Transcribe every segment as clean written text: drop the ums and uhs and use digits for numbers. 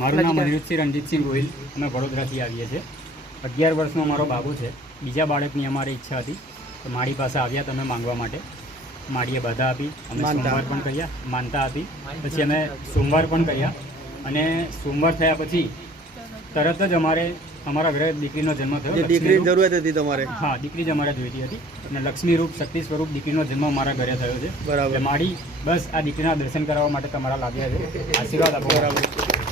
મારું નામ અનિરુદ્ધસિંહ રણજીતસિંહ ગોહિલ. અમે વડોદરાથી આવીએ છીએ. 11 વર્ષનો અમારો બાબુ છે. બીજા બાળકની અમારી ઈચ્છા હતી તો મારી પાસે આવ્યા તમે માંગવા માટે. માડીએ બાધા આપી, અમે સોમવાર પણ કર્યા, માનતા આપી. પછી અમે સોમવાર પણ કર્યા અને સોમવાર થયા પછી તરત જ અમારા ઘરે દીકરીનો જન્મ થયો. દીકરીની જરૂરિયાત હતી તમારે? હા, દીકરી જ અમારે જોઈતી હતી અને લક્ષ્મી રૂપ શક્તિ સ્વરૂપ દીકરીનો જન્મ અમારા ઘરે થયો છે. બરાબર. માડી બસ આ દીકરીના દર્શન કરવા માટે તમારા લાવ્યા છે. આશીર્વાદ આપો. બરાબર.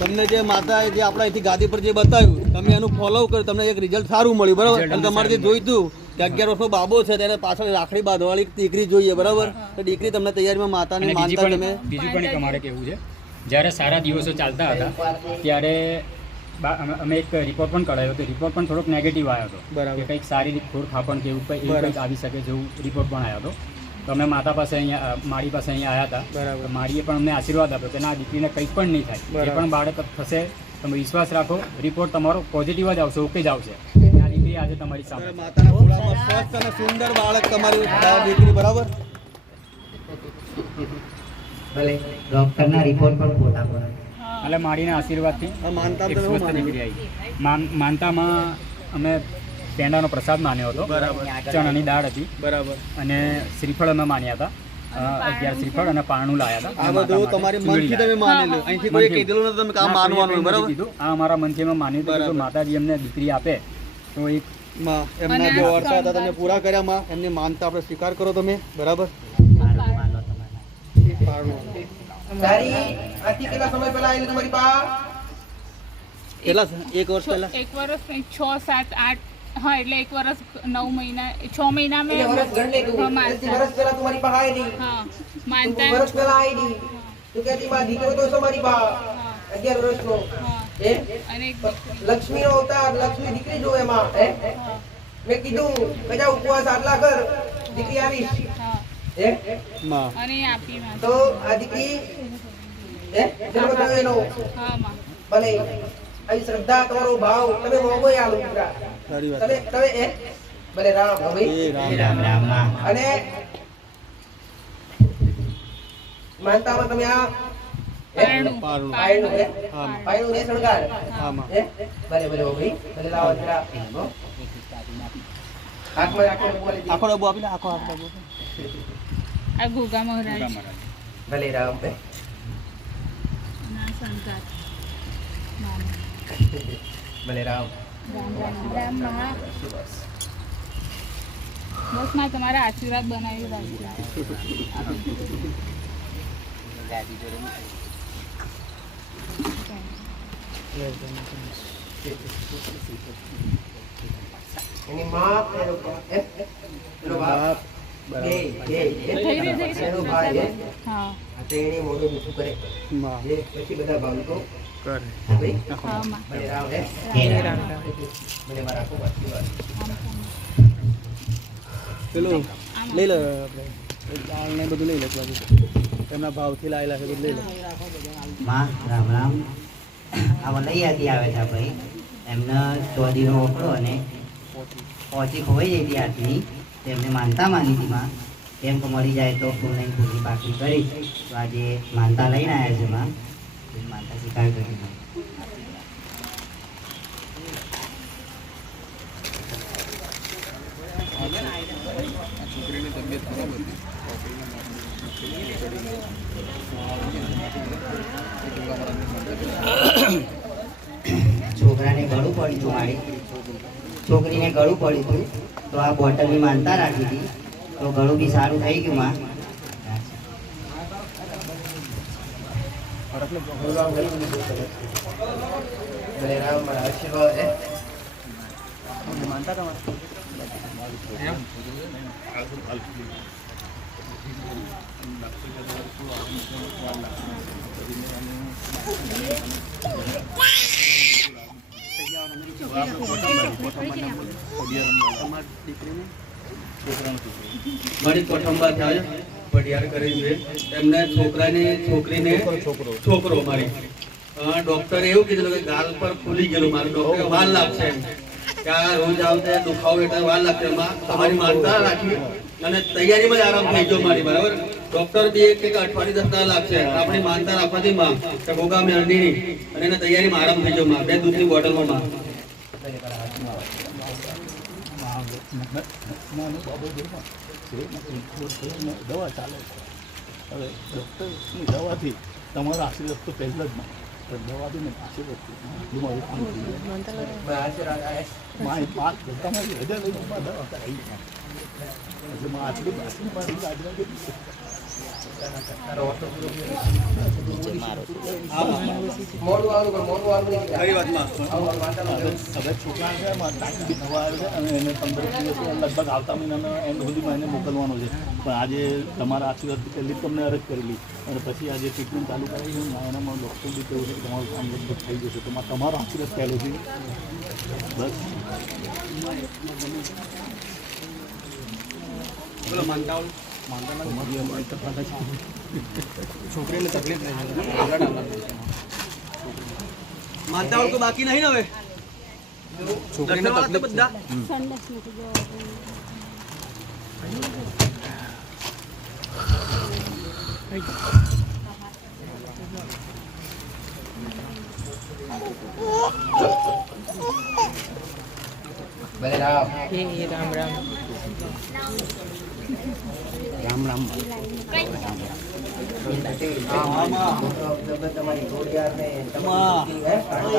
તમને જે માતા જે આપણે અહીંથી ગાદી પર જે બતાવ્યું તમે એનું ફોલો કર્યું, તમને એક રિઝલ્ટ સારું મળ્યું, બરાબર? અને તમારે જે જોઈતું કે 11 વર્ષનો બાબો છે તેને પાછળ રાખડી બાંધવાળી દીકરી જોઈએ, બરાબર? તો દીકરી તમને તૈયારીમાં માતાની માનતા તમે બીજું પણ એક અમારે કેવું છે, જ્યારે સારા દિવસો ચાલતા હતા ત્યારે અમે એક રિપોર્ટ પણ કઢાયો તો રિપોર્ટ પણ થોડોક નેગેટિવ આવ્યો હતો કે કંઈક શારીરિક ખોડખાપણ કે એવું કંઈક આવી શકે જેવું રિપોર્ટ પણ આવ્યો હતો. તો અમે માતા પાસે માડી પાસે અહીંયા આવ્યા હતા. માડીએ પણ અમને આશીર્વાદ આપ્યો કે ના, દીકરીને કંઈ પણ નહીં થાય, એ પણ બાળક થશે, તમે વિશ્વાસ રાખો, રિપોર્ટ તમારો પોઝિટિવ જ આવશે, ઓકે જ આવશે. આ દીકરી આજે તમારી સામે માતાના ખોળામાં સ્વસ્થ અને સુંદર બાળક તમારી દીકરી, બરાબર? ભલે ડોક્ટરના રિપોર્ટ પણ ખોટા પડે. એટલે માડીના આશીર્વાદથી એક સ્વસ્થ દીકરી આવી. માનતામાં અમે પેંડાનો પ્રસાદ માન્યો હતો, ચણાની દાળ હતી, બરાબર, અને શ્રીફળ અમે માન્યા હતા. 11 શ્રીફળ અને પારણું લાયા હતા. આ બધું તમારી મનથી તમે માનેલું, અહીંથી કોઈ કીધેલું નથી તમે કામ માનવાનું, બરાબર? આ અમારા મનથી અમે માન્યું હતું કે જો માતાજી અમને દીકરી આપે તો એક એમના જે વર્ષા હતા તમે પૂરા કર્યા માં, એમની માનતા આપણે સ્વીકાર કરો તમે, બરાબર? કેટલા 1 વર્ષ પહેલા? 1 વર્ષ 6, 7, 8, हाँ એટલે 1 વર્ષ 9 મહિના 6 મહિના में वर्ष पहला तुम्हारी पा आए नहीं, हाँ मानता है वर्ष पहला आई नहीं तो कहती मां दीकरो तो हमारी पा 11 वर्ष नो ए અને लक्ष्मी नो अवतार, लक्ष्मी दीकरी जो है मां ए मैं कीधું કજા ઉપવાસ આટલા કર દીકરી આવીશ હા એ માં. અને આપી માં તો આ દીકરી એ જન્મ થયો એનો હા માં ભલે આવી શ્રદ્ધા તમારો ભાવ તમે મોગો આલો દીકરા સારી વાત. તમે તમે એ ભલે રામ ભાઈ એ રામ. રામ રામ માં. અને માનતામાં તમે આ પારણું પારણું. પાયણું હે હા માં. પાયણું ને શણગાર હા માં. હે ભલે ભલે હો ભાઈ ભલે લાવો જરા હાથમાં રાખો બોલી આખો ડબ્બો આપી લે, આખો ડબ્બો. આ ગોગા મહારાજ ભલે રામ ભાઈ ના સંકાત મામા ભલે રામ રામ રામ રામ મહા બસ માં તમારા આશીર્વાદ બનાવી રાખજો. એની માં એનો એનો બાપ બે એનો ભાઈ હે હા આ તેણી મોઢું મીઠું કરે માં જે પછી બધા ભાવતો કરે. ભાઈ હા માં ભલે રામ હે ભલે મારા ખૂબ આશીર્વાદ પેલું લઈ લે આપણે દાળ ને બધું લઈ લે, બાજુ એમના ભાવથી લાયેલા છે બધું લઈ લે. માં રામ રામ. આ વલૈયાથી આવે છે ભાઈ, એમને ચોધીનો ઓકળો અને પોચી ખોવાઈ જઈ હતી હાથની, તેમને માનતા માની હતી માં, તેમ તો મળી જાય તો ફૂલની પૂરી પાકી કરી. તો આજે માનતા લઈને આવ્યા છે માં, માનતા સ્વીકાર કરી. છોકરાને ગળું પડ્યું હતું, મારી છોકરીને ગળું પડ્યું હતું, તો આ બોટલની માનતા રાખી હતી, તો ગળું બી સારું થઈ ગયું માં. ભલે રામ મારા આશીર્વાદ હે માનતા તમારે મારી કોઠંબા થાય પડિયાર કરી જોઈએ એમને છોકરાને છોકરીને છોકરો મારી ડોક્ટરે એવું કીધું કે ગાલ પર ફૂલી ગયેલું, મારું ડોક્ટરે વાર લાગશે એમ કે આ રોજ આવતા દુખાવો એટલે વાર લાગશે. તમારી માનતા રાખી અને તૈયારીમાં જ આરામ થઈ ગયો મારી, બરાબર? ડોક્ટર બી એક અઠવાડિયે 10 દાડા લાગશે. આપણી માનતા રાખવાથી માં કે ગોગા મેરડીની અને એના તૈયારીમાં આરામ થઈ જાવ માં. 2 દૂધની બોટલમાં માં. દવા ચાલે હવે ડૉક્ટરની દવાથી તમારો આશીર્વાદ તો પહેલાં જ દવાથી ને આશીર્વાદ તમારી હજાર દવા કરાવી એટલે આટલી હવે છોકરા ટાઈમ થવા આવે છે અને એને 15 દિવસ લગભગ આવતા મહિનાના એન્ડ સુધીમાં એને મોકલવાનો છે. પણ આજે તમારા આશીર્વાદથી પહેલી તમને અરજ કરેલી અને પછી આજે ટ્રીટમેન્ટ ચાલુ કરાવી છે. એનામાં ડૉક્ટર બી કહ્યું છે કે તમારું કામ લગભગ થઈ જશે. તો તમારો આશીર્વાદ પહેલો છે બસ. છોકરીને તકલીફ નહીં માનતા હોય તો બાકી નહીં ને હવે છોકરીને તકલીફ બધા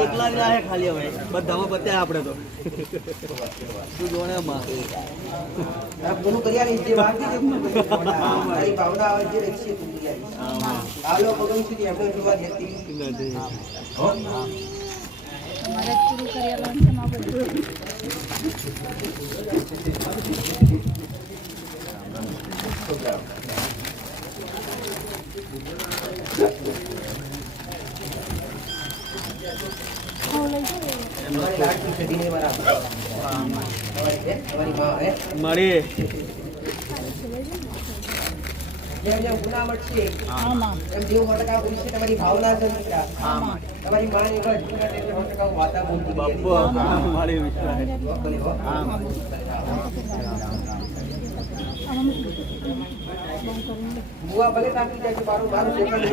એકલા જ રહે ખાલી હવે બધામાં બત્યા આપણે તો શું જોણે ગુરુ કર્યા જે વાત મારી ભાવના આવે જે રક્ષી તું આ લોકો પગમ સુધી આપણે જોવા દેતી તમારે પૂરું કર્યા છે માં બધું મારી જેમ જેમ ગુના મળશે એમ જેવું ટકા પૂછશે તમારી ભાવના છે તમારી માની ઘર ટકા વાતા બોલતી મારી બુઆ ભલે કાપી જાય છે મારું મારું સેકન્ડ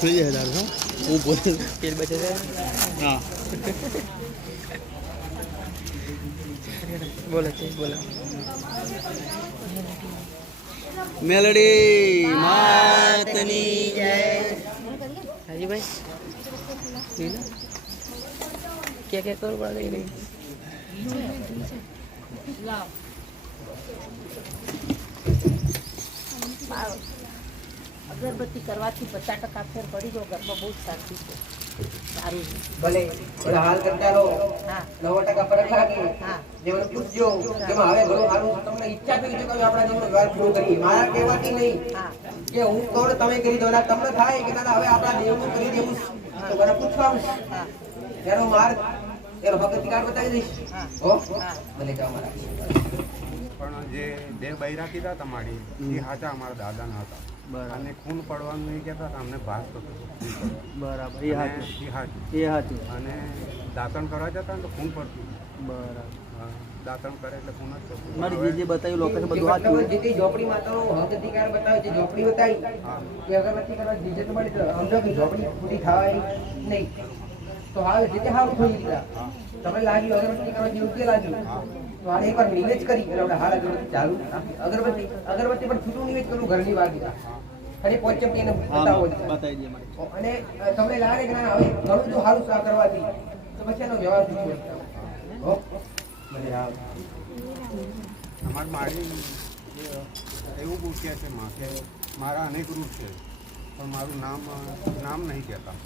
થઈ જાય દાદા હું બોલ પેટ બચે છે હા બોલો મેલડી માતની જય हाजीभाई क्या क्या कर पड़ा नहीं અગરબત્તી કરવાથી 50% ફેર પડી ગયો. ઘરમાં બહુ શાંતિ છે. સારું છે. ભલે ઓલા હાલ કરતા રહો હા 9% ફરક લાગે હા જેમને પૂછજો જેમાં હવે ઘણું સારું છે. તમને ઈચ્છા થઈ છે કે આપણા જીવનનો વ્યવહાર પૂરો કરીએ મારા કહેવાથી નહીં હા કે હું કહું ને તમે કરી દો એટલે તમને થાય કે ના હવે આપણા દેવનું કરી દેવું તો મને પૂછવાનું હા એનો માર્ગ એનો હકીકત બતાવી દઈશ હા હો હા ભલે જાઓ મારા પણ જે બે બૈરા કીધા તમારી એ હાચા અમારા દાદાના હતા અને ખૂન પડવાનું નહીં કહેતા હતા અમને ભાસ થતો બરાબર એ હાચું અને દાંતણ કરવા જતા ને તો ખૂન પડતું બરાબર દાંતણ કરે એટલે ખૂન જ થતું મારી જે બતાવ્યું લોકેશન બધું સાચું જે તે ઝોપડી માતાનો હક અધિકાર બતાવે છે ઝોપડી બતાવી કે અગરબત્તી કરવા જીજે તો મળી સમજો કે ઝોપડી પૂરી થાય નહીં તો હાલ જે તે સારું થઈ ગયા તમે લાગ્યું અગરબત્તી કરવા યોગ્ય લાગ્યું તો આ એકવાર નિવેદ કરી એટલે આપણે હાલ અગરબત્તી ચાલુ અગરબત્તી પણ છૂટું નિવેદ કરવું ઘરની વાગી અને પોચમ એને બતાવો બતાવી દઈએ મારી અને તમને લાગે કે ના હવે ઘણું બધું સારું સા કરવાથી તો પછી એનો વ્યવહાર પૂછવો હો મને અમારી મારી એવું પૂછ્યા છે માં કે મારા અનેક રૂપ છે પણ મારું નામ નહીં કહેતા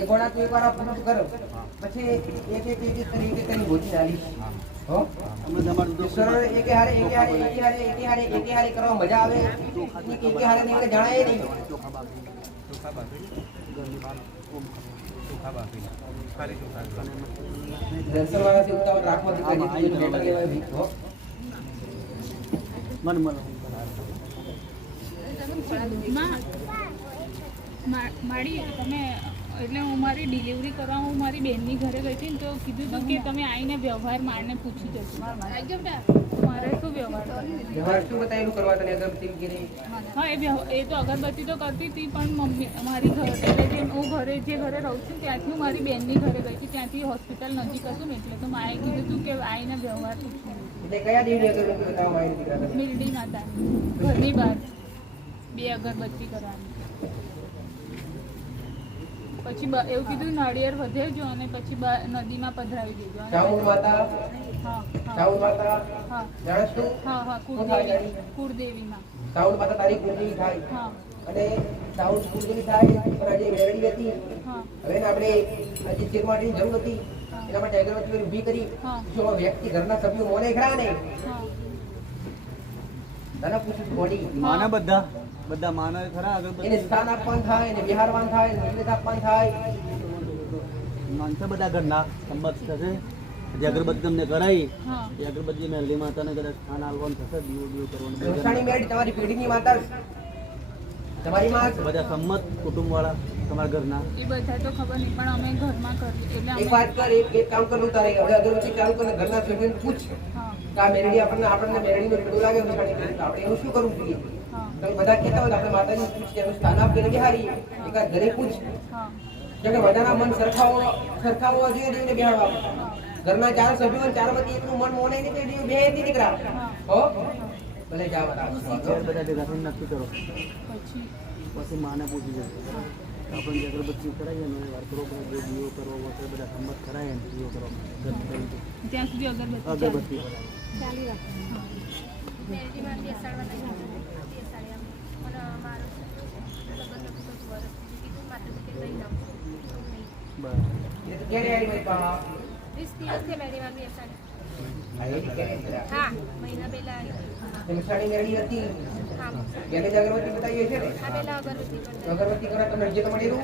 એક વાર તું એકવાર પૂરું કરો પછી એક કરી ગોતી આલી હો અમે તમારું સરળ એકે હારે કરવા મજા આવે એકે હારે નહીં એટલે જણાય નહીં ચોખા બાફી ખાલી ચોખા દર્શન વાળાથી ઉતાવળ રાખવાથી કાઢી દીધું એટલે કહેવાય ભી હો મન માડી તમે એટલે હું મારી ડિલિવરી કરવા હું મારી બેનની ઘરે ગઈ હતી ને તો કીધું હતું કે તમે આવીને વ્યવહાર મારને પૂછી જજો મારે શું વ્યવહાર કરવાનો? વ્યવહાર શું બતાવેલું કરવા તને અગરબત્તી વગેરે? હા એ તો અગરબત્તી તો કરતી હતી પણ મમ્મી મારી ઘર એટલે જે હું જે ઘરે રહું છું ત્યાંથી હું મારી બેનની ઘરે ગઈ હતી, ત્યાંથી હોસ્પિટલ નજીક હતું ને એટલે તો માએ કીધું હતું કે આવીને વ્યવહાર પૂછવું. એટલે કયા દેવની અગરબત્તી બતાવવા આવી દીકરા તને? મિલડી માતાની ઘરની બહાર 2 અગરબત્તી કરવાની. પછી એવું કીધું નાળિયેર વધેરજો અને પછી નદીમાં પધરાવી દેજો. ચામુંડ માતા, હા ચામુંડ માતા હા જાણસ તું? હા કુળદેવીમાં. ચામુંડ માતા તારી કુળદેવી થાય હા અને ચામુંડ કુળદેવી થાય પણ આજે મેરડી હતી હા હવે ને આપણે આજે ચીરમાટીની જરૂર હતી એના માટે અગરબત્તી ઊભી કરી. હા જો વ્યક્તિ ઘરના સભ્યો મોને ખરા ને હા તને પૂછું બોડી માના બધા માના ખરા આગળ એને સ્થાન આપવાનું થાય એને વિહારવાન થાય એને નિવેદ આપવાનું થાય. માનશે બધા ઘરના સંમત થશે. જે અગરબત્તી તમને કરાવી હા એ અગરબત્તી મેલડી માતાને કદાચ સ્થાન આલવાનું થશે, દીવો કરવાનું ઘોષાણી મેરડી તમારી પેઢીની માતા છે. તમારી માં છે. બધા સંમત કુટુંબ વાળા તમારા ઘરના એ બધા તો ખબર નહીં પણ અમે ઘરમાં કરીએ એટલે એક અમે વાત કર એક કામ કરવું તારે હવે અગરબત્તી ચાલુ કરીને ઘરના સભ્યોને પૂછ હા કે આ મેરડી આપણને મેરડીનો પેડો લાગે ઘોષાણી મેરડી તો આપણે એનું શું કરવું જોઈએ? હા તમે બધા કહેતા હોય તો આપણે માતાજી પૂછ એનું સ્થાન આપીને બિહારી એકાદ ઘરે પૂછ હા કેમ કે બધાના મન સરખાવવા જોઈએ દેવને બેહાડવા. ઘરના 4 સભ્યો અને 4 માંથી એકનું મન મોને નહીં કે દેવ બે નથી દીકરા હો ભલે જાવ બધા ભેગા થઈને નક્કી કરો, પછી પછી માને પૂછી જશે. આપણે જે અગરબત્તી કરાવીએ ને વાર કરો જે દીવો કરવો હોય બધા સંમત કરાવીએ ને દીવો કરો ત્યાં સુધી અગરબત્તી ચાલી રાખો. બરાબર. ક્યારે આવી મારી પાસે? 20 દિવસ મેળીમાં બેસાડી. આવી ક્યારે આવી? હા મહિના પહેલા આવી. સાડી મેળવી હતી હા ત્યારે જ અગરબત્તી બતાવીએ છે ને આ પહેલા અગરબત્તી કરતા. અગરબત્તી કરવા તમને રિઝલ્ટ મળેલું?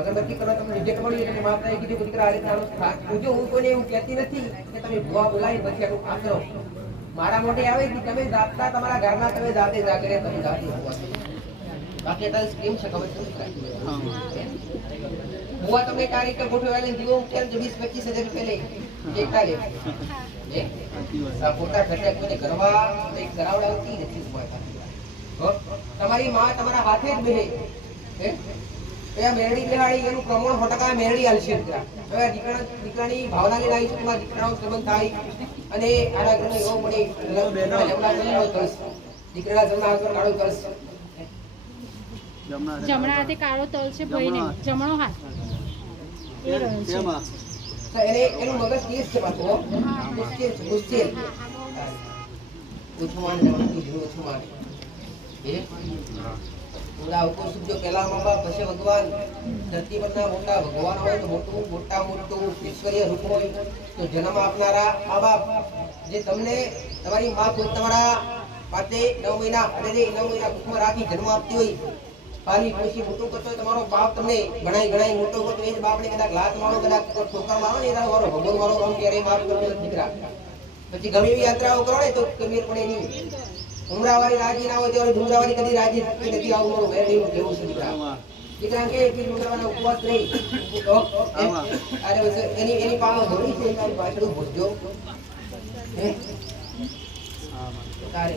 અગરબત્તી કરવા તમને રિઝલ્ટ મળ્યું એટલે માતાએ કીધું કે દીકરા આ રીતના સ્થાન પૂજો. હું કોઈને એવું કહેતી નથી કે તમે ભૂવા બોલાવી પછી આનું આશરો મારા મોઢે આવે કે તમે જાતના તમારા ઘરના તમે જાતે જાગરે તમે જાતે ભૂવા છો. બાકી અત્યારે સ્કીમ છે ખબર છે ભૂવા તમને આ રીતે ગોઠવાયેલી દીવો મૂકેલ 20-25 હજાર રૂપિયા લઈ એકતા લે આ પોતા ઘટક કોઈને કરવા કંઈક કરાવડાવતી નથી તમારી માં તમારા હાથે જ બેહે હે મેરડી બેહાડી એનું પ્રમાણ 100% મેરડી આલશે દીકરા. હવે દીકરાની ભાવના લઈને આવી છે તમારા દીકરાનો સંબંધ થાય અને આના ઘરને એવો મળે દીકરાના જમણા હાથમાં કાળો કરશ. જમણા હાથે કાળો તલ છે ભાઈને જમણો હાથ એ રહ્યો છે. તો એનું મગજ તેજ છે પાછું હો. મુશ્કેલ છે મુશ્કેલ ઓછું માન જવાનું ઓછું માન પૂરા અવકોશ જો પહેલા મા બાપ પછી ભગવાન ધરતી પરના મોટા ભગવાન હોય તો મોટું ઈશ્વરીય રૂપ હોય તો જન્મ આપનારા મા બાપ જે તમને તમારી માં ખુદ તમારા પાસે 9 મહિના અને 9 મહિના કુખમાં રાખી જન્મ આપતી હોય પાલી પોષી મોટું કરતો હોય તમારો બાપ તમને ગણાય મોટો કરતો એ બાપને કદાચ લાત મારો કદાચ ઠોકર મારો ને એના મારો ભગવાન મારો આમ ક્યારેય માફ કરતો નથી દીકરા. પછી ગમે એવી યાત્રાઓ કરો ને તો કમીર પડે નહીં. ઉમરાવાળી રાજી ના હોય ત્યારે ડુંગરાવાળી કદી રાજી નથી. આવું મારું વેર એવું કેવું છે દીકરા. દીકરા કે ડુંગરાવાનો ઉપવાસ નહીં તો અરે બસ એની પાછળ ઘણી છે એની પાછળ ભૂલજો તારે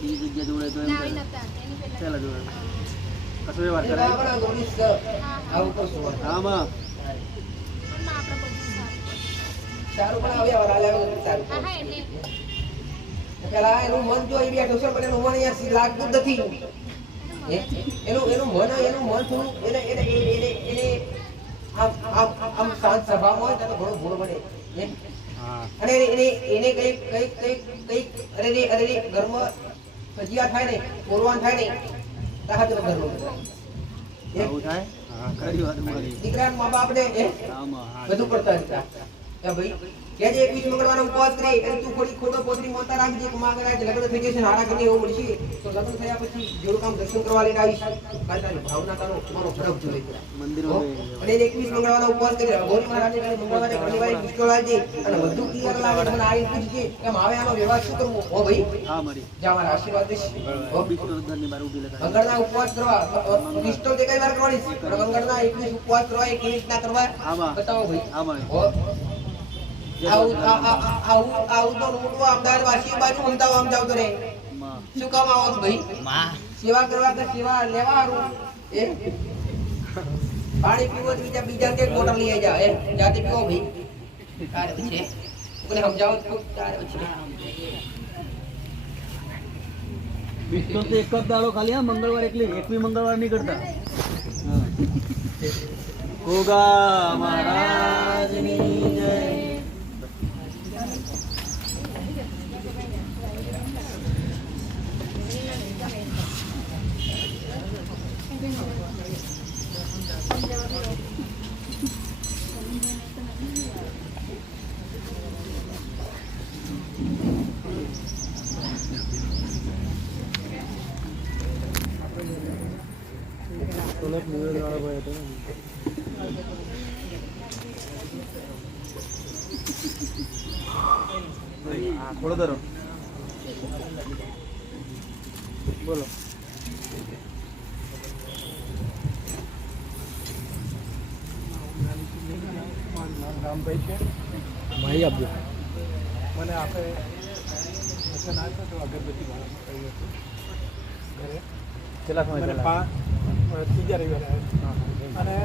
બીજી જગ્યા જોડે તો એમ ના આવી નતા એની પહેલા ચાલ જોડે કશું વ્યવહાર કરાય આપણા ગોરીસ આવું કરશું આમાં પણ આપણે બધું સારું સારું પણ હવે વાર આલે સારું હા હા એટલે પેલા એનું મન જો એ બેઠો છે પણ એનું મન અહીંયા લાગતું જ નથી. એનું મન થોડું એને આમ શાંત સ્વભાવમાં હોય તો ઘણું ભૂલ બને અને એને કઈક અરે ઘરમાં ફજિયા થાય ને કોરવાન થાય ને તાહત ઘરનું આવું થાય ખરી વાત મારી દીકરા મા બાપ ને આમાં બધું કરતા હતા કે ભાઈ કે જે 21 મંગળવારનો ઉપવાસ કરે અને તું ખોટો પોતરી મોતા રાખજે કે માં કદાચ લગ્ન થઈ જશે હાડા કરી એવું મળશે તો લગ્ન થયા પછી જોડું કામ દર્શન કરવા લઈને આવીશ તારી ભાવના તારો તમારો ફરક જોઈ મંદિરો અને 21 મંગળવારનો ઉપવાસ કરે ગોરી મહારાજે કહે મંગળવારે ઘણીવાર પિસ્તોલ લાવજે અને વધુ ક્લિયર લાગે મને આવી પૂછજે કે હવે આનો વ્યવહાર શું કરવો હો ભાઈ હા મારી જા મારા આશીર્વાદ દેશ હો પિસ્તોલ ઘરની બહાર ઊભી લગા મંગળના ઉપવાસ કરવા પિસ્તોલ તે કઈ વાર કરવાની છે મંગળના 21 ઉપવાસ કરવા એ કેવી રીતના કરવા બતાવો ભાઈ હા મારી હો આવું તો મોટું અમદાવાદ વાસી બાજુ મમતા આમ જાવ તો રે શું કામ આવો છો ભાઈ સેવા કરવા કે સેવા લેવા હારું એ પાણી પીવો તો બીજા કે બોટલ લઈ જા એ જાતે પીવો ભાઈ તારે પછી કોને સમજાવો તો તારે પછી પિસ્તોલ તો એક જ દાડો ખાલી હા મંગળવાર એકલી 21 મંગળવાર નહીં કરતા ગોગા મહારાજની જય થોડો ધરો બોલો રામભાઈ છે ભાઈ આપજો મને આપણે વચન આપ્યો તો અગરબત્તી વાળા કહ્યું હતું ઘરે કેટલા સમય મને ત્રીજા રવિવારે આવ્યો અને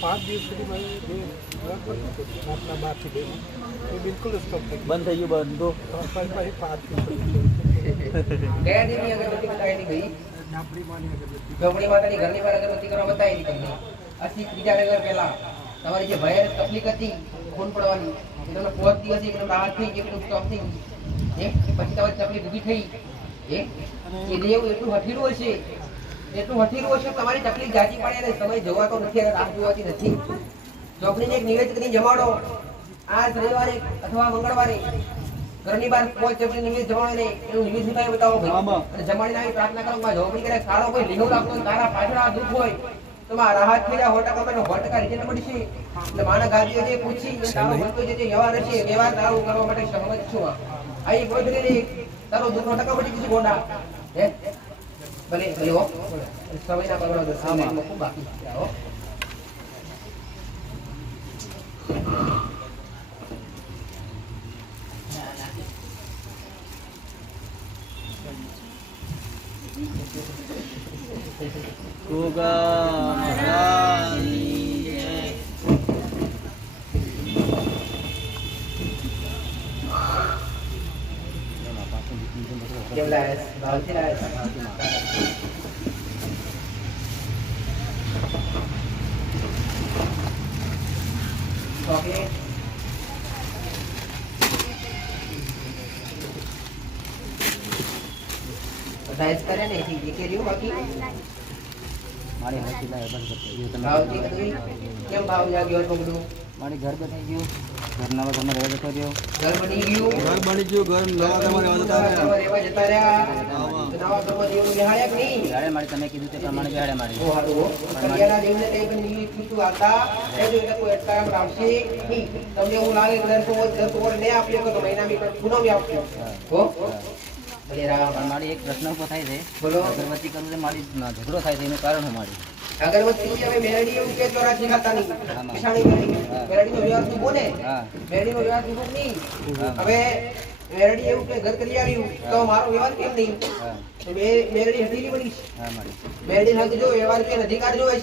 5 દિવસ સુધી મારી બે રાતના 12 થી 2 એ બિલકુલ સ્ટોપ થઈ બંધ થઈ ગયું બંધ તો પછી 5 દિવસ ગયા દેવી અગરબત્તી બતાવી ગઈ ઝાપડી માની અગરબત્તી ઝોપડી માતાની ઘરની બહાર અગરબત્તી કરવા બતાવી તમને આથી ત્રીજા રવિવાર પહેલા તમારી જે ભયાનક તકલીફ હતી ખૂન પડવાની એ તમને 5 દિવસ એકદમ રાહત થઈ એકદમ સ્ટોપ થઈ પછી તમારી તકલીફ ઊભી થઈ એ દેવ એટલું હઠીરું હશે તમારી તકલીફ જાજી પડે અને સમય જોવાતો નથી અને રાહ જોવાતી નથી ચોકડીને એક નિવેદ કરીને જમાડો આ રવિવારે અથવા મંગળવારે ઘરની બહાર કોઈ ચોકડી નિવેદ જમાડો ને એનું નિવેદ શું બતાવો ભાઈ અને જમાડીને આવી પ્રાર્થના કરો માં જોબડી કરે સારો કોઈ લીલો લાગતો તારા પાછળ આ દુઃખ હોય તો માં રાહત થઈ જાય 100% રિઝલ્ટ મળશે એટલે માના ગાદીઓ જે પૂછી તારો ભક્તો જે વ્યવહાર હશે વ્યવહાર તારો કરવા માટે સહમત છું આ એક વધીને તારો દુઃખ 100% મળી જશે ગોડા હે ભલે ભલે હો સમયના બગડો દર્શન મૂકું બાકી આવો ગોગા મહારાજની જય કેમ લાયસ ભાવથી લાયસ ચોકલેટ સાઈઝ કરે ને એ કે રહ્યું બાકી મારી હાથી લાય બંધ કરી તમે ભાવથી કદી કેમ ભાવ જાગ્યો તો બધું મારી ઘર બની ગયું ઘરના વગરનો રહેવા જતો રહ્યો ઘર બની ગયું ઘર નવા ઘરમાં રહેવા જતા રહ્યા નવા ઘરમાં જેવું નિહાળ્યા કે નહીં જ્યારે મારી તમે કીધું તે પ્રમાણે જ્યારે મારી ઓ હારું કલ્યાણના દેવને કઈ પણ નીલી છૂટું આતા એ જો એટલે કોઈ અટકાયમ રાખશે નહીં તમને એવું લાગે કે દર તો ને આપ્યો કે મહિના બી પૂનમ આપ્યો હો ભલે રામ મારી એક પ્રશ્ન ઉભો થાય છે બોલો અગરબત્તી કરું તો મારી ઝઘડો થાય છે એનું કારણ હું મારી અગરબત્તી હવે મેરડી એવું કે ચોરાસી ખાતા નહીં પીછાણી મેરડી નો વ્યવહાર તું બોલે મેરડી નો વ્યવહાર તું નહીં હવે મેરડી એવું કે ઘર કરી આવ્યું તો મારો વ્યવહાર કેમ નહીં મેરડી હથેલી બની મેરડી સાથે જો વ્યવહાર કે અધિકાર જોવે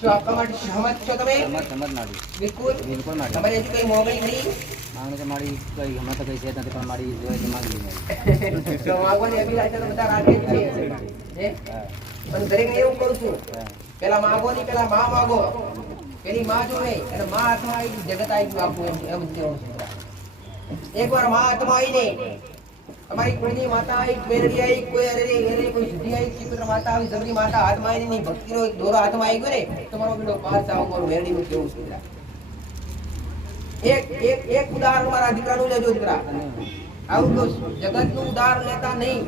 શું આપવા માટે સહમત છો તમે સમજ મારી બિલકુલ બિલકુલ મારી તમારે હજુ કઈ મોબાઈલ નહીં આને તો મારી કઈ હમણાં તો કઈ છે નથી પણ મારી જોઈએ તો માંગી મારી તો માગવાની અભિલાષા તો બધા રાખે જ છે હે પણ દરેક ને એવું કરું છું પેલા માગો નહીં પેલા માં માગો પેલી માં જોવે અને માં હાથમાં આવી જગત આવી ગયું આપવું એમ કહેવાનું છે એકવાર માં હાથમાં આવીને અમારી કોઈની માતા આવી મેરડી આવી કોઈ અરે એને કોઈ જુદી આવી ચિત્ર માતા આવી જબરી માતા હાથમાં આવી નહીં ભક્તિનો એક દોરો હાથમાં આવી ગયો ને તમારો બેટો પાસ આવો મારું મેરડીનું કેવું છે એક ઉદાહરણ મારા દીકરાનું લેજો દીકરા. આવું કહું છું, જગતનું ઉદાહરણ લેતા નહીં.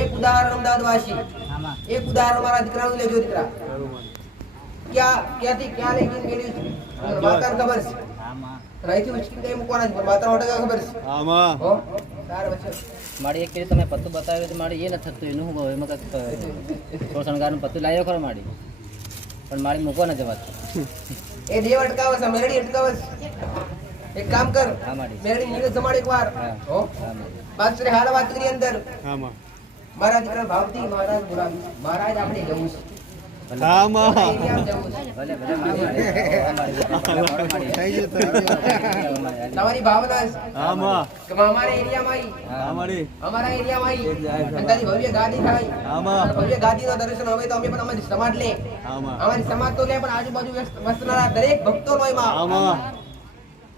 એક ઉદાહરણ અમદાવાદ વાસી, એક ઉદાહરણ મારા દીકરાનું લેજો દીકરા. ક્યાંથી ક્યાં લઈ ગઈ મેળવી માતાને ખબર છે. અહીંથી ઉચકી કઈ મૂકવાના છે, પણ માતા માટે ખબર છે. આમાં હો તાર વચ્ચે મારી એક તમે પત્તું બતાવ્યું તો મારી એ નથી થતું એનું હું એમાં કંઈક શણગારનું પત્તું લાવ્યો ખરો મારી, પણ મારી મૂકવા નથી જવાતું. એ દેવ અટકાવે છે, મેરડી અટકાવે છે. એક કામ કર, હા મારી. મેરડી નીકળ જમાડ એકવાર. હો હા મારી. બાદશાહ હાલ વાત કરી અંદર. આમાં મારા દીકરા ભાવતી મહારાજ બોલાવી. મહારાજ આપણે જવું છે. આમાં એરિયામાં જવું છે. ભલે ભલે મારી. તમારી ભાવના છે આમાં કે અમારા એરિયામાં આમાડી અમારા એરિયામાં અંદાજી ભવ્ય ગાદી થાય. આમાં ભવ્ય ગાદીનો દર્શન હવે તો અમે પણ અમારી સમાજ લે. આમાં અમારી સમાજ તો લે, પણ આજુબાજુ વસનારા દરેક ભક્તો નો એમાં. આમાં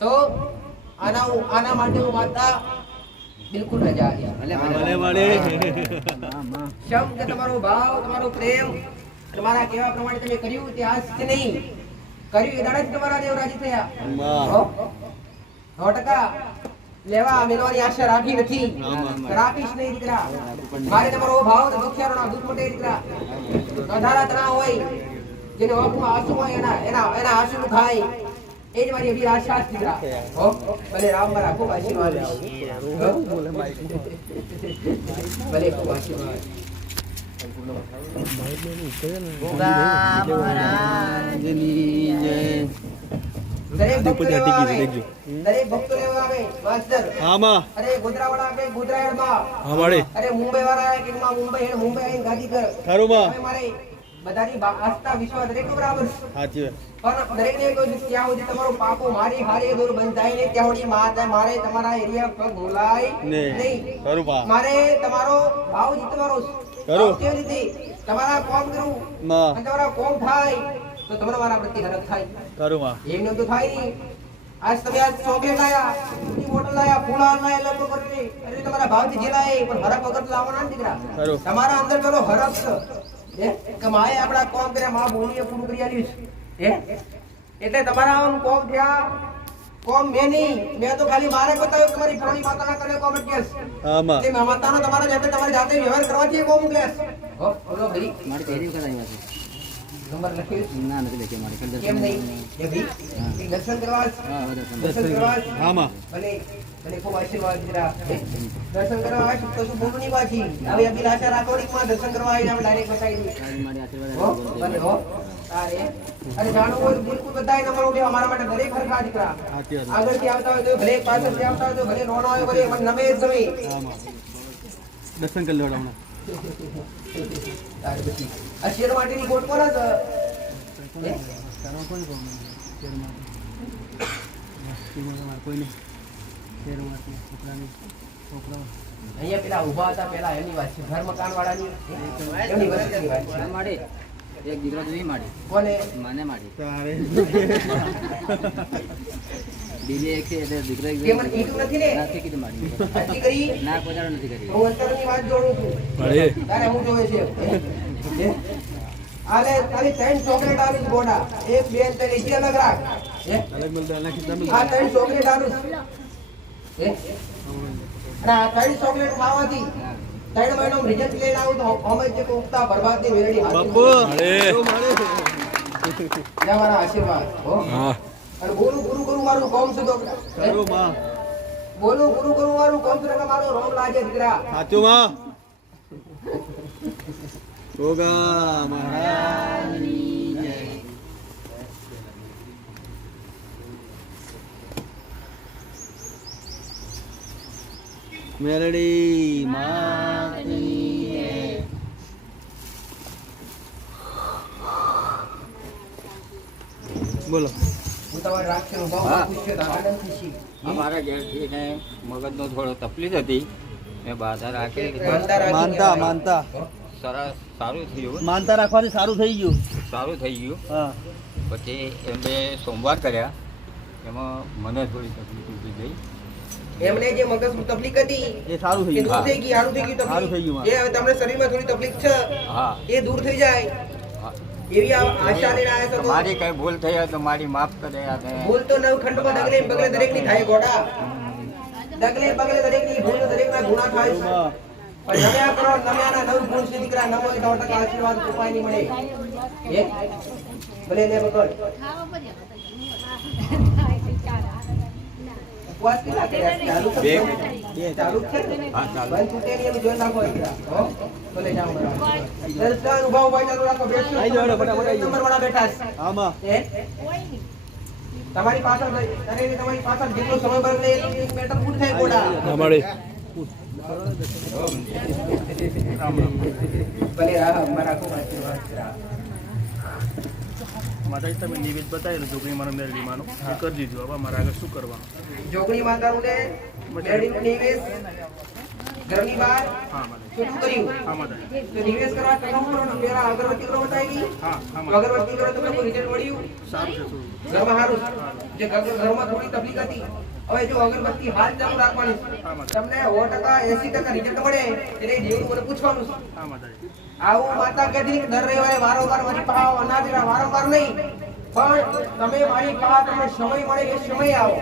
તો આના માટે હું માતા બિલકુલ રજા આપ્યા. ભલે મળે શમ કે તમારો ભાવ, તમારો પ્રેમ, તમારા કેવા પ્રમાણે તમે કર્યું તે આજ છે નહીં, કર્યું એ દાડા જ તમારા દેવ રાજી થયા. હો? 100% લેવા મેળવાની આશા રાખી નથી, રાખીશ નહીં દીકરા. મારે તમારો ભાવ તો દુખિયારોના દુઃખ મટે દીકરા. વધારા તણાવ હોય, જેને આંખમાં આંસુ હોય એના આંસુ થાય, એ જ મારી એવી આશા છે દીકરા. હો? ભલે રામ મારા ખૂબ આશીર્વાદ હો? ભલે ખૂબ આશીર્વાદ. દરેક ભક્તો લેવા આવે, દરેક ભક્તો લેવા આવે. માસ્ટર આમાં અરે ગોધરાવાળા આવે ગોધરાવાળા, આમાડી અરે મુંબઈ વાળા આવે કે માં મુંબઈ આવીને ગાદી કર. ખરુંમાં હવે મારે બધાની આસ્થા વિશ્વાસ દરેકનો બરાબર છે. સાચી વાત પણ દરેકને કહું છું, ત્યાં સુધી તમારો પાકો મારી હારે દૂર બંધાય ને ત્યાં સુધી મારે તમારા એરિયા પર બોલાય નહીં. ખરુંમાં મારે તમારો ભાવ જીતવાનો છે. ખરું. કેવી રીતે તમારા કોમ કરું માં અને તમારા કોમ થાય તો તમને મારા પ્રત્યે હરખ થાય. ખરુંમાં એમને તો થાય નહીં. આજ તમે આ ચોકલેટ લાયા, મોટી બોટલ લાયા, ફૂલાર લાયા, લગ્ન કરતી, અરે તમારા ભાવથી જે લાયા પણ હરખ વગર લાવવાના ને દીકરા. ખરું. તમારા અંદર પેલો હરખ છે કે માએ આપણા કોમ કર્યા, માં બોલીએ પૂરું કરી આલ્યું છે. એટલે તમારા આમ કોમ થયા, કોમ મેં નહીં, મેં તો ખાલી મારે બતાવ્યું કે મારી ફલાણી માતાના કરે કોમ કેસ. આમાં એટલે માતાનો તમારા જાતે તમારી જાતે વ્યવહાર કરવાથી કોમ કેસ. હો બોલો ભાઈ, મારી પહેરી વખત આવી હતી. નંબર લખ્યું છે? ના નથી લખી મારી ખાલી કેમ દર્શન નહીં? એ ભાઈ દર્શન કરવા જ. હા હા દર્શન દર્શન કરવા જ. આમાં ભલે ભલે ખૂબ આશીર્વાદ દીકરા. દર્શન કરવા આવે તો શું બોલું નહીં પાછી. હવે અભિલાષા રાખોડી માં દર્શન કરવા આવીને આપણે ડાયરેક્ટ બતાવી દઈએ. મારી આશીર્વાદ હો ભલે હો તારે અરે જાણવું હોય તો બિલકુલ બધાય નંબર ઉઠે અમારા માટે દરેક હરખા દીકરા. સાચી વાત આગળથી આવતા હોય તો ભલે, પાછળથી આવતા હોય તો ભલે, રોના હોય ભલે, પણ નમે જ ગમે. આમાં દર્શન કરી લેવડા હમણાં તારે પછી આ શેર માટેની કોટ કોના છે? હે? અહીંયા પેલા ઊભા હતા પેલા એની વાત છે, ઘર મકાન વાળાની એમની વસ્તુની વાત છે. માડી એક દીકરો જોઈ માડી કોને? મને માડી તારે બીજી એક છે એટલે દીકરો એક કે મને કીધું નથી ને? નથી કીધું માડી નથી કરી? ના કોઈ નથી કરી. હું અંતરની વાત જોડું છું. મળે તારે હું જોવે છે હે? આલે ખાલી 3 ચોકલેટ આલું છું ગોડા. 1 2 3 એથી અલગ રાખ. હે? અલગ મળતા અલગ ખિસ્સામાં આ 3 ચોકલેટ આલું છું. હે? અને આ 3 ચોકલેટ ખાવાથી 3 મહિનામાં રિઝલ્ટ લઈને આવું તો અમે જે કોકતા બરબાદની વેરડી હાથે બાપુ મળે જા મારા આશીર્વાદ. હો હા અને બોલું ગુરુ ગુરુ મારું કોમ છે તો ખરુંમાં બોલું ગુરુ ગુરુ મારું કોમ છે કે મારો રોમ લાગે દીકરા. સાચું માં ગોગા મહારાજની જય. મેલડી માતની જય. બોલો હું તમારે રાખશો બહુ ખુશ છું, આનંદ ખુશી. અમારા ઘેરથી ને મગજનો થોડો તકલીફ હતી, મેં બાધા રાખી માનતા રાખીને માનતા આવે. માનતા સરસ સારું થયું, માનતા રાખવાથી સારું થઈ ગયું. સારું થઈ ગયું. હા પછી એમને સોમવાર કર્યા, એમાં મને થોડી તકલીફ ઊભી ગઈ. એમને જે મગજમાં તકલીફ હતી એ સારું થઈ એ ગયું. દૂર થઈ ગઈ, સારું થઈ ગયું સારું થઈ તકલીફ. ગયું. જે હવે તમને શરીરમાં થોડી તકલીફ છે હા એ દૂર થઈ જાય. હા. એવી આશા લઈને આવ્યા છો. મારી કઈ ભૂલ થઈ હોય તો મારી માફ કરે. ભૂલ તો નવ ખંડમાં ડગલે પગલે દરેકની થાય ગોડા. ડગલે પગલે દરેકની ભૂલ દરેકના ગુનાહ થાય છે. પણ નમ્યા કરો નમ્યાના નવ ગુણ છે દીકરા. નવ હોય 100% આશીર્વાદ કૃપા ની મળે. ભલે લે પકડ. ઉપવાસ કેટલા કર્યા? ચાલુ છે? ચાલુ છે ને? બંધ તૂટે નહીં એમ જોઈ નાખો દીકરા. હો? ભલે જાઓ બરાબર. દર્શન ઉભા ઉભા ચાલુ રાખો. બેસજો. નંબર વાળા બેઠા છે. આમાં તમારી પાછળ તમારી પાછળ જેટલો સમય બગડે એટલું મેટર પૂરું થાય ગોડા. ભલે મારા ખૂબ આશીર્વાદ. માતાજી તમે નિવેદ બતાવેલું જોગણી મારા મેરડી માનો એ કરી દીધું. હવે મારે આગળ શું કરવાનું? જોગણી માતાનું ને મેરડીનું નિવેશ ઘરની બહાર શું કર્યું? હા માતાજી. તો નિવેશ કરવા પ્રથમ કરો ને પેલા અગરબત્તી કરો બતાવી. હા અગરબત્તી કરો તમને કોઈ રિઝલ્ટ મળ્યું? સારું છે થોડું. ઘરમાં સારું જે ઘરમાં થોડી તકલીફ હતી. હવે જો અગરબત્તી હાથ ચાલુ રાખવાની તમને 100% 80% રિઝલ્ટ મળે એટલે દેવનું મને પૂછવાનું છે. હા માતાજી. આવું માતા કહેતી કે દર રવિવારે વારંવાર મારી પાસે અનાજ વારંવાર નહીં પણ તમે મારી પાસે તમને સમય મળે એ સમય આવો.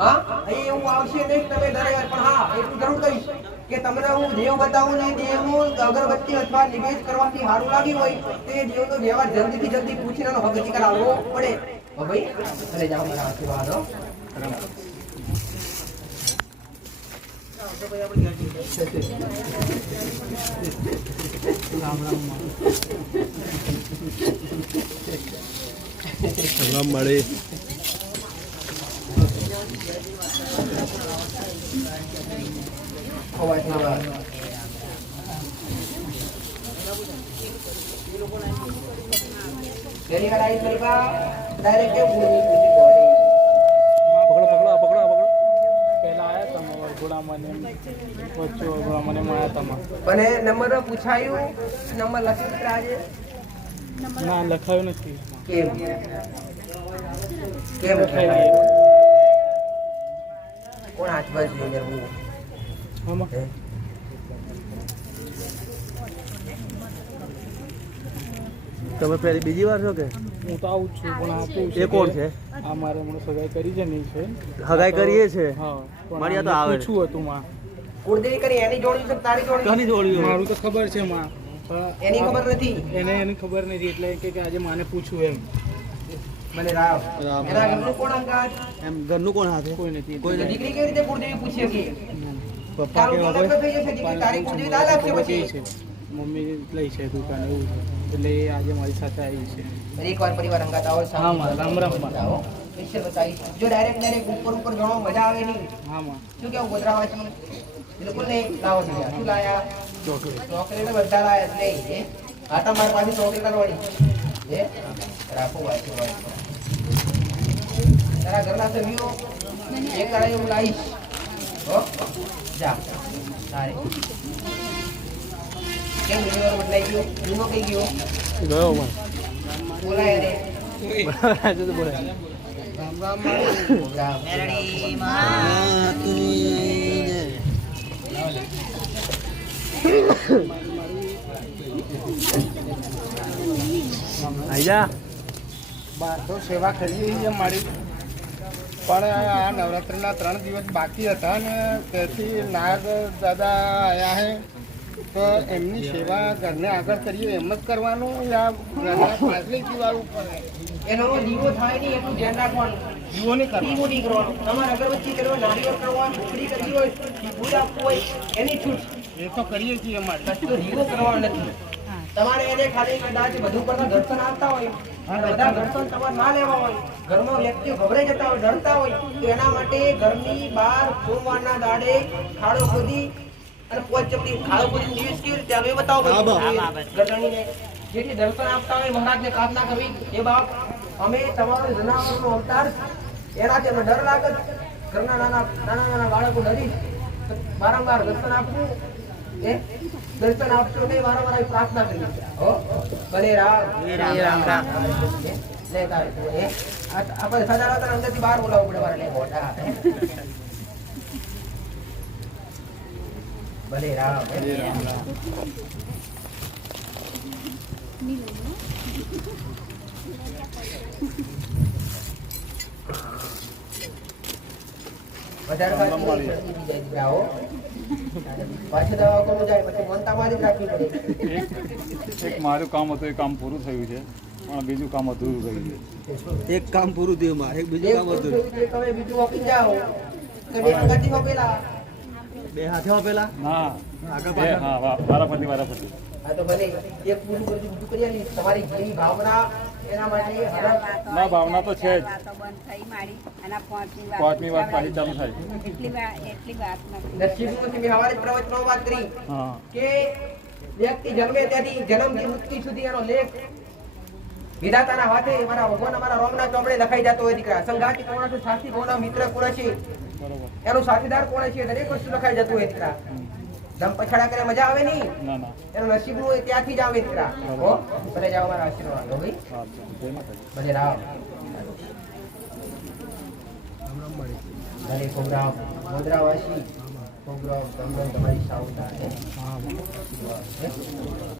હા અહીં એવું આવશે નહીં તમે દર રવિવારે પણ હા એટલું જરૂર કહીશ કે તમને હું દેવ બતાવું ને દેવનું અગરબત્તી અથવા નિવેદ કરવાથી સારું લાગ્યું હોય તો એ દેવનો વ્યવહાર જલ્દીથી જલ્દી પૂછીને એનો હક કરાવવો પડે. ભાઈ ભલે જાઓ મારા આશીર્વાદ. મળે મને નંબર પૂછાયું નંબર લખ્યું આજે ના લખાયું નથી. કેમ કેમ કોણ હાથ બાજુ જોઈને હું તમે પહેલી બીજી વાર છો કે? હું તો આવું જ છું પણ આ કેવું એ કોણ છે? આ મારે મને સગાઈ કરી છે નહીં છે. હગાઈ કરીએ છે. હા મારી આ તો આવે પૂછવું હતું માં. કુળદેવી કરી એની જોડી છે તારી જોડી કની જોડી? મારું તો ખબર છે માં એની ખબર નથી. એની ખબર નથી એટલે કે આજે માને પૂછું એમ. મને રાવ એના ઘરનું કોણ અંગાત? એમ ઘરનું કોણ હાથે? કોઈ નથી. કોઈ દીકરી કેવી રીતે કુળદેવી પૂછીએ છીએ? પપ્પા તારું કેવા લગ્ન થઈ જશે દીકરી તારી કુળદેવી તાલ આપશે પછી. મમ્મી લઈ છે દુકાન એવું છે એટલે એ આજે મારી સાથે આવી છે. એકવાર પરિવાર અંગાત આવો હા માં રામ રામ માં. આવો વિશે બતાવીશ. જો ડાયરેક્ટ ઉપર જણો મજા આવે નહીં. હા માં. શું કેવું ગોધરાવા છે? બિલકુલ નહીં. લાવો છો શું લાયા? ચોકલેટ બધા લાયા જ નહીં. આ તમારી પાસે ચોકલેટ વાળી રાખો વાંચો. તારા ઘરના સભ્યો એક તારા એવું લાવીશ. હો જા તારે કેમ બીજી બદલાઈ ગયો? જૂનો કઈ ગયો? ગયો માં. બોલાય રે બોલાય. રામ રામ મેરડી આજા બહાર તો સેવા કરી છે મારી પણ આ નવરાત્રિના 3 દિવસ બાકી હતા ને તેથી નાગ દાદા આવ્યા છે તો એમની સેવા ઘરને આગળ કરીએ એમ જ કરવાનું યા ઘરના પાછળ જીવાડવું પડે? એનો દીવો થાય નહીં એટલું ધ્યાન રાખવાનું. જીવો નહીં કરવાનું. દીવો નહીં કરવાનો. તમારે અગરબત્તી કરવો, નારિયેળ કરવા, ટુકડી કરવી હોય, દૂધ આપવું હોય એની છૂટ. એ તો કરીએ છીએ અમારે. કશું દીવો કરવાનો નથી. તમારે એને ખાલી કદાચ બધું કરતા દર્શન આપતા હોય અને બધા દર્શન તમારે ના લેવા હોય, ઘરમાં વ્યક્તિઓ ગભરાઈ જતા હોય, ડરતા હોય તો એના માટે ઘરની બહાર સોમવારના દાડે ખાડો ખોદી અને પોચ ચપટી ખાડો ખોદી દિવસ કેવી રીતે આવે એ બતાવો. ગરદણીને જેથી દર્શન આપતા હોય મહારાજને પ્રાર્થના કરવી એ બાપ અમે તમારો જનાવરનો અવતાર એનાથી અમે ડર લાગે. ઘરના નાના બાળકો ડરી વારંવાર દર્શન આપવું એ દર્શન આપશો નહીં વારંવાર આવી પ્રાર્થના કરી. હો ભલે રામ રામ લે તારે એ આપણે સજારા અંદરથી બહાર બોલાવવું પડે મારે લે મોટા ભલે રામ વધારે ખાતી હોય, શરદી થઈ જાય દીકરા, હો. પાછી દવા કોણ જાય પછી મનતા મારી જ રાખવી પડે. એક મારું કામ હતું એ કામ પૂરું થયું છે પણ બીજું કામ અધૂરું રહ્યું છે. એક કામ પૂરું થયું મારે, એક બીજું કામ હતું. એક હવે બીજું આપી જાઓ તો બે અંગાથી આપેલા. બે હાથે આપેલા ના આગળ એ હા વારાફરતી વારાફરતી. હા તો ભલે એક પૂરું બધું બીજું કરી આલીશ. તમારી જેવી ભાવના એના માટે હરખ. ના ભાવના તો છે જ. વાતો બંધ થઈ મારી અને પાંચમી વાત પાછી ચાલુ થાય. એટલી વાત નથી. નસીબનું મેં હવારે જ પ્રવચનમાં વાત કરી હા કે વ્યક્તિ જન્મે ત્યાંથી જન્મથી મૃત્યુ સુધી એનો લેખ વિધાતાના હાથે મારા ભગવાન અમારા રોમના ચોપડે લખાઈ જતો હોય દીકરા. સંગાતી કોણ છે, સાથી કોણ, મિત્ર કોણ છે, બરોબર. એનો સાથીદાર કોણ છે, દરેક વસ્તુ લખાઈ જતું હોય દીકરા. દમ પછાડા કરે મજા આવે નહીં. ના ના એનું નસીબનું એ ત્યાંથી જ આવે દીકરા. હો ભલે જાઓ મારા આશીર્વાદ હો ભાઈ. હા જય માતાજી. ભલે રાવ ભલે પ્રોગ્રામ મોદરાવાસી પ્રોગ્રામ તમારી સાઉન્ડ